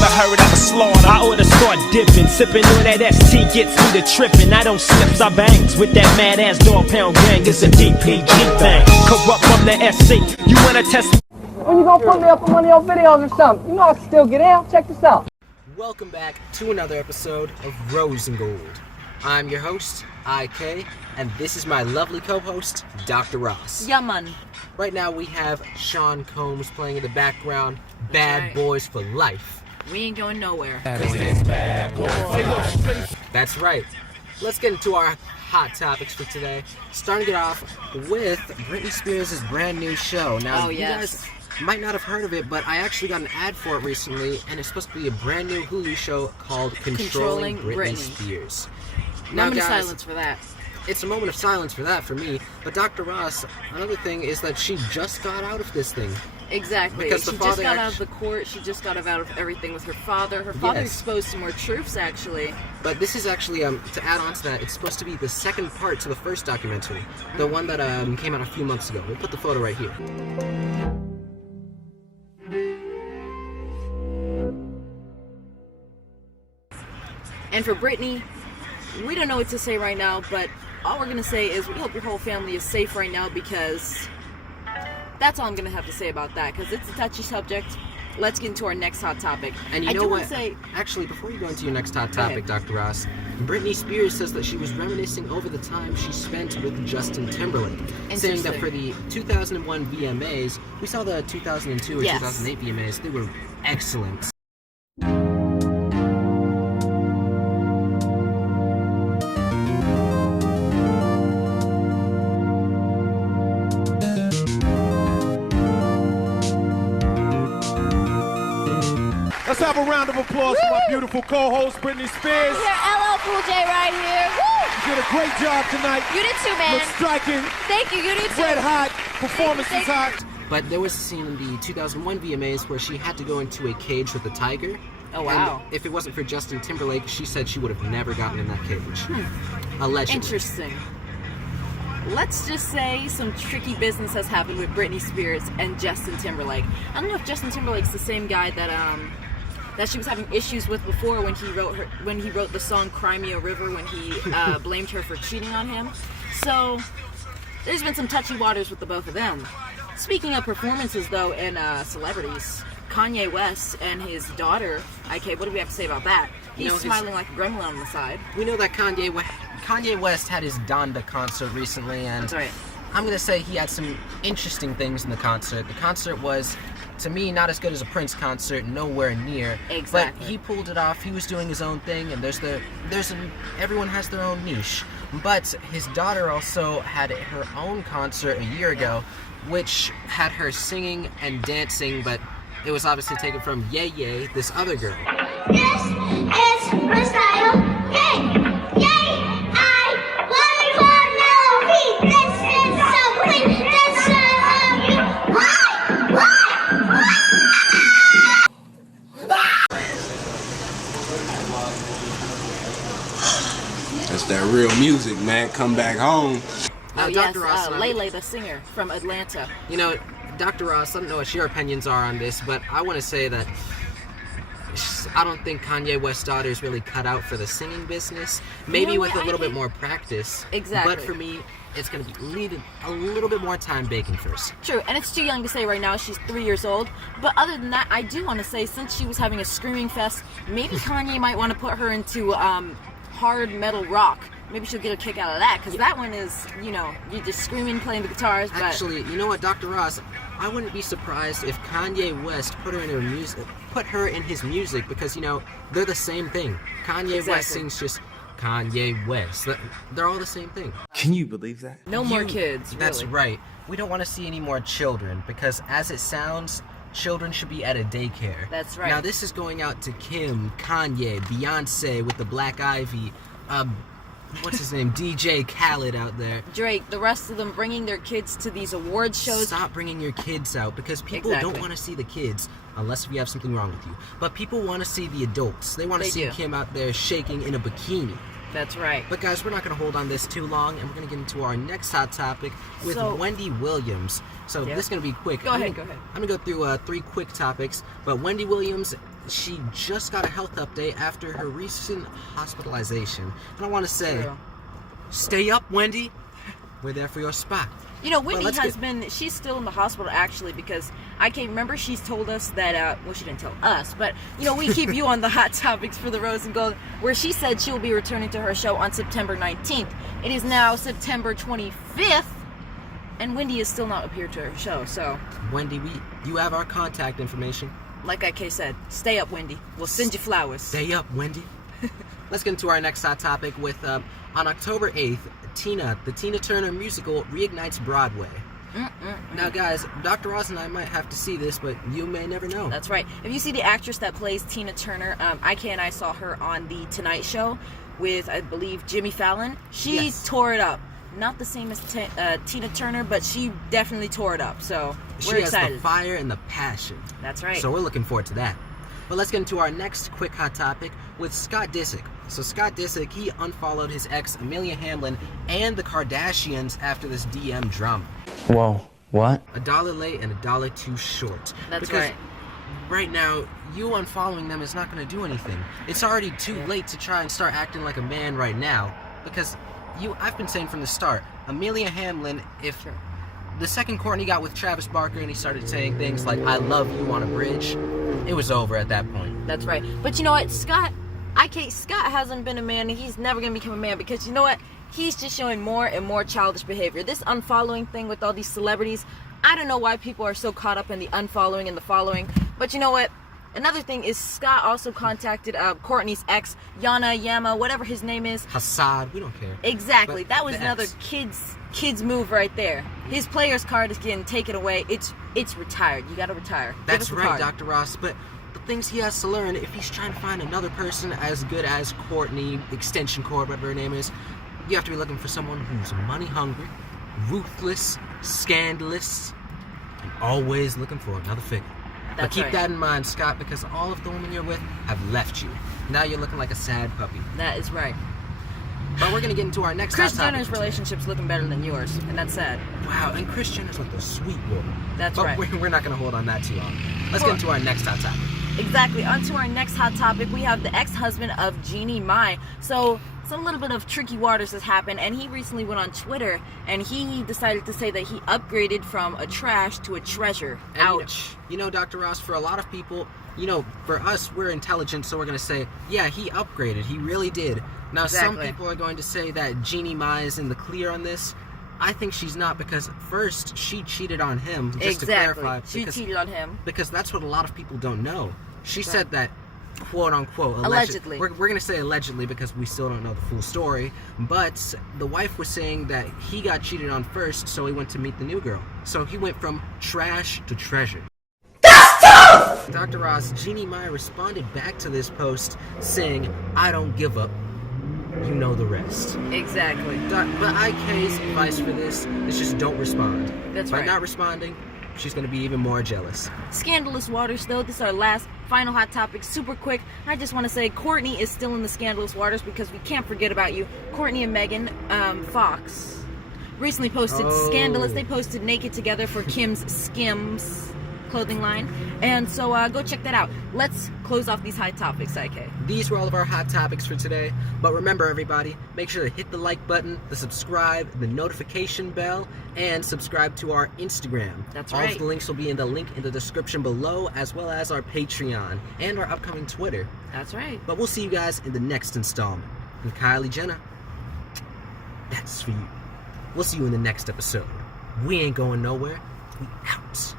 never heard of a slaughter. I oughta start dipping, sipping on that ST gets me to tripping. I don't slips, I bangs with that mad ass dog pound gang. It's a DPG thing. Corrupt from the SC. You wanna test? When you gonna put me up on one of your videos or something? You know I can still get out. Check this out. Welcome back to another episode of Rose and Gold. I'm your host, IK, and this is my lovely co-host, Dr. Ross. Yeah, man. Right now we have Sean Combs playing in the background, Bad Boys for Life. We ain't going nowhere. That's right. Let's get into our hot topics for today. Starting it off with Britney Spears' brand new show. Now, you guys might not have heard of it, but I actually got an ad for it recently, and it's supposed to be a brand new Hulu show called Controlling Britney Spears. Moment of silence for that. It's a moment of silence for that for me. But Dr. Ross, another thing is that she just got out of this thing. Exactly. Because she just got out of the court. She just got out of everything with her father. Her father exposed some more truths, actually. But this is actually, to add on to that, it's supposed to be the second part to the first documentary. The one that came out a few months ago. We'll put the photo right here. And for Britney, we don't know what to say right now, but all we're going to say is we hope your whole family is safe right now, because that's all I'm going to have to say about that, because it's a touchy subject. Let's get into our next hot topic. And you know what? Actually, before you go into your next hot topic, Dr. Ross, Britney Spears says that she was reminiscing over the time she spent with Justin Timberlake, saying that for the 2001 VMAs, we saw the 2002 or 2008 VMAs, they were excellent. Let's have a round of applause for my beautiful co-host, Britney Spears. LL Cool J right here. Woo! You did a great job tonight. You did too, man. Look striking. Thank you, you did too. Red hot. Performance is hot. But there was a scene in the 2001 VMAs where she had to go into a cage with a tiger. Oh, wow. And if it wasn't for Justin Timberlake, she said she would have never gotten in that cage. Allegedly. Interesting. Let's just say some tricky business has happened with Britney Spears and Justin Timberlake. I don't know if Justin Timberlake's the same guy that she was having issues with before when he wrote the song Cry Me a River, when he blamed her for cheating on him. So there's been some touchy waters with the both of them. Speaking of performances though, and celebrities, Kanye West and his daughter, IK, what do we have to say about that? He's smiling like a gremlin on the side. We know that Kanye West had his Donda concert recently, and that's right. I'm going to say he had some interesting things in the concert. The concert was, to me, not as good as a Prince concert, nowhere near. Exactly. But he pulled it off. He was doing his own thing, and everyone has their own niche. But his daughter also had her own concert a year ago, which had her singing and dancing, but it was obviously taken from Ye Ye, this other girl. This is my style. Hey, yay! I want to know. This is so clean. This is That's that real music, man. Come back home. Oh, yes, Lele, the singer from Atlanta. You know, Dr. Ross, I don't know what your opinions are on this, but I want to say that I don't think Kanye West's daughter is really cut out for the singing business. Maybe with a little bit more practice. Exactly. But for me, it's going to be needed a little bit more time baking first. True, and it's too young to say right now. She's 3 years old. But other than that, I do want to say, since she was having a screaming fest, maybe Kanye might want to put her into hard metal rock. Maybe she'll get a kick out of that, because that one is, you're just screaming, playing the guitars. But actually, you know what, Dr. Ross? I wouldn't be surprised if Kanye West put her in his music, because they're the same thing. Kanye West sings just Kanye West. They're all the same thing. Can you believe that? No more kids. That's really. right. We don't want to see any more children, because as it sounds, children should be at a daycare. That's right. Now this is going out to Kim, Kanye, Beyonce with the Black Ivy, what's his name, DJ Khaled out there. Drake, the rest of them bringing their kids to these award shows. Stop bringing your kids out, because people don't want to see the kids unless we have something wrong with you. But people want to see the adults. They want to see Kim out there shaking in a bikini. That's right. But guys, we're not going to hold on this too long, and we're going to get into our next hot topic with Wendy Williams. So this is going to be quick. Go ahead. I'm going to go through 3 quick topics. But Wendy Williams, she just got a health update after her recent hospitalization. And I want to say, stay up, Wendy. We're there for your spot. You know, Wendy she's still in the hospital actually, because I can't remember, she's told us that, well, she didn't tell us, but, you know, we keep you on the Hot Topics for the Rose and Gold, where she said she will be returning to her show on September 19th. It is now September 25th, and Wendy is still not appeared to her show, so. Wendy, you have our contact information. Like IK said, stay up, Wendy. We'll send you flowers. Stay up, Wendy. Let's get into our next hot topic with, on October 8th, the Tina Turner musical reignites Broadway. Now, guys, Dr. Ross and I might have to see this, but you may never know. That's right. If you see the actress that plays Tina Turner, IK and I saw her on The Tonight Show with, I believe, Jimmy Fallon. She tore it up. Not the same as Tina Turner, but she definitely tore it up. So we're excited. She has the fire and the passion. That's right. So we're looking forward to that. But let's get into our next quick hot topic with Scott Disick. So Scott Disick, he unfollowed his ex Amelia Hamlin and the Kardashians after this DM drama. Whoa, what? $1 late and $1 too short. That's right. Right now, you unfollowing them is not going to do anything. It's already too late to try and start acting like a man right now, because I've been saying from the start, Amelia Hamlin, if the second Kourtney got with Travis Barker and he started saying things like, I love you on a bridge, it was over at that point. That's right. But you know what, Scott hasn't been a man, and he's never going to become a man, because you know what? He's just showing more and more childish behavior. This unfollowing thing with all these celebrities, I don't know why people are so caught up in the unfollowing and the following. But you know what? Another thing is Scott also contacted Kourtney's ex, Yama, whatever his name is. Hassad, we don't care. Exactly. But that was another kid's move right there. His player's card is getting taken away. It's retired. You got to retire. That's right, Dr. Ross. But the things he has to learn, if he's trying to find another person as good as Kourtney, extension cord, whatever her name is, you have to be looking for someone who's money hungry, ruthless, scandalous, and always looking for another figure. But keep that in mind, Scott, because all of the women you're with have left you. Now you're looking like a sad puppy. That is right. But we're going to get into our next Kris hot topic. Jenner's relationship's looking better than yours, and that's sad. Wow, and Kris Jenner's like the sweet woman. That's right. But we're not going to hold on that too long. Let's get into our next hot topic. Exactly. On to our next hot topic. We have the ex-husband of Jeannie Mai. So, some little bit of tricky waters has happened, and he recently went on Twitter, and he decided to say that he upgraded from a trash to a treasure. And ouch. You know, Dr. Ross, for a lot of people, you know, for us, we're intelligent, so we're going to say, yeah, he upgraded. He really did. Now, some people are going to say that Jeannie Mai is in the clear on this. I think she's not, because first, she cheated on him, just to clarify. She cheated on him. Because that's what a lot of people don't know. She said that, quote unquote, allegedly. We're going to say allegedly because we still don't know the full story, but the wife was saying that he got cheated on first, so he went to meet the new girl. So he went from trash to treasure. That's tough! Dr. Ross, Jeannie Mai responded back to this post saying, I don't give up. You know the rest. Exactly. But IK's advice for this is just don't respond. That's right. By not responding, she's going to be even more jealous. Scandalous waters, though. This is our last final hot topic. Super quick. I just want to say Kourtney is still in the scandalous waters because we can't forget about you. Kourtney and Meghan Fox recently posted scandalous. They posted naked together for Kim's Skims clothing line, and so go check that out. Let's close off these hot topics, IK. These were all of our hot topics for today, but remember, everybody, make sure to hit the like button, the subscribe, the notification bell, and subscribe to our Instagram. That's all right. All of the links will be in the link in the description below, as well as our Patreon and our upcoming Twitter. That's right. But we'll see you guys in the next installment. And Kylie Jenner, that's for you. We'll see you in the next episode. We ain't going nowhere. We out.